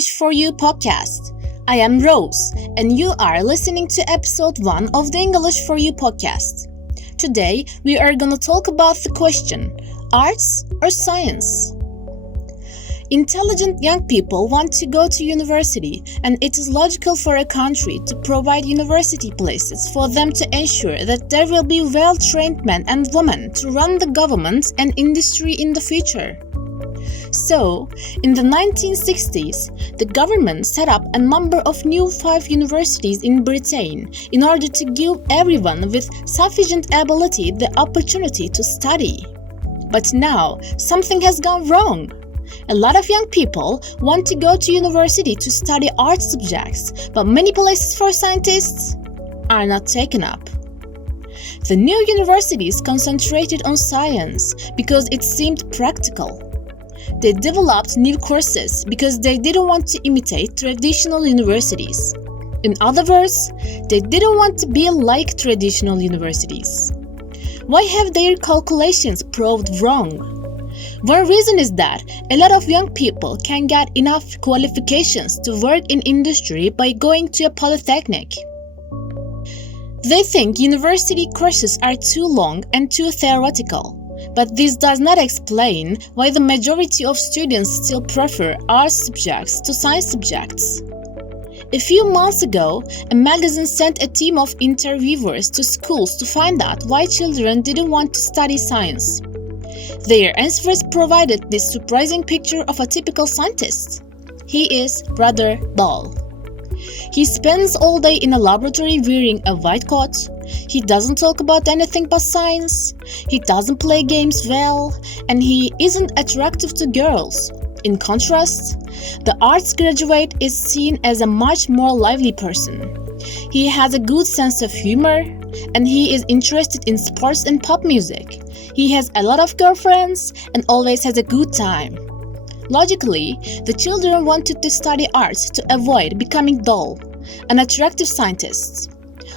English for You podcast. I am Rose, and you are listening to episode 1 of the English for You podcast. Today, we are going to talk about the question, arts or science? Intelligent young people want to go to university, and it is logical for a country to provide university places for them to ensure that there will be well-trained men and women to run the government and industry in the future. So, in the 1960s, the government set up a number of new 5 universities in Britain in order to give everyone with sufficient ability the opportunity to study. But now, something has gone wrong. A lot of young people want to go to university to study art subjects, but many places for scientists are not taken up. The new universities concentrated on science because it seemed practical. They developed new courses because they didn't want to imitate traditional universities. In other words, they didn't want to be like traditional universities. Why have their calculations proved wrong? One reason is that a lot of young people can get enough qualifications to work in industry by going to a polytechnic. They think university courses are too long and too theoretical, but this does not explain why the majority of students still prefer arts subjects to science subjects. A few months ago, a magazine sent a team of interviewers to schools to find out why children didn't want to study science. Their answers provided this surprising picture of a typical scientist. He is rather dull. He spends all day in a laboratory wearing a white coat. He doesn't talk about anything but science. He doesn't play games well, and he isn't attractive to girls. In contrast, the arts graduate is seen as a much more lively person. He has a good sense of humor, and he is interested in sports and pop music. He has a lot of girlfriends and always has a good time. Logically, the children wanted to study arts to avoid becoming dull, unattractive scientists.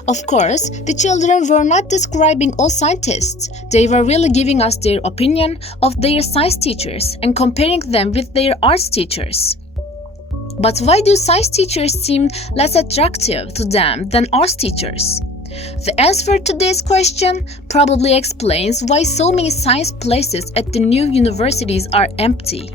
Of course, the children were not describing all scientists. They were really giving us their opinion of their science teachers and comparing them with their arts teachers. But why do science teachers seem less attractive to them than arts teachers? The answer to this question probably explains why so many science places at the new universities are empty.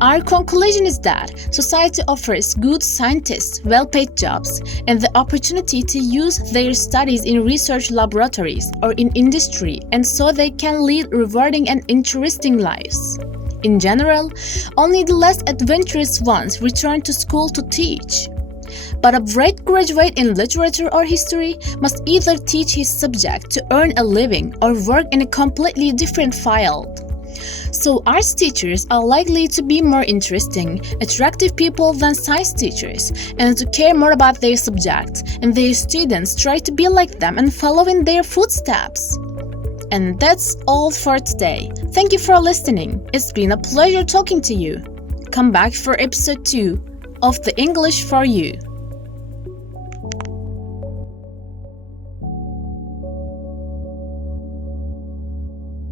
Our conclusion is that society offers good scientists well-paid jobs and the opportunity to use their studies in research laboratories or in industry, and so they can lead rewarding and interesting lives. In general, only the less adventurous ones return to school to teach. But a bright graduate in literature or history must either teach his subject to earn a living or work in a completely different field. So arts teachers are likely to be more interesting, attractive people than science teachers, and to care more about their subject, and their students try to be like them and follow in their footsteps. And that's all for today. Thank you for listening. It's been a pleasure talking to you. Come back for episode 2 of the English for You.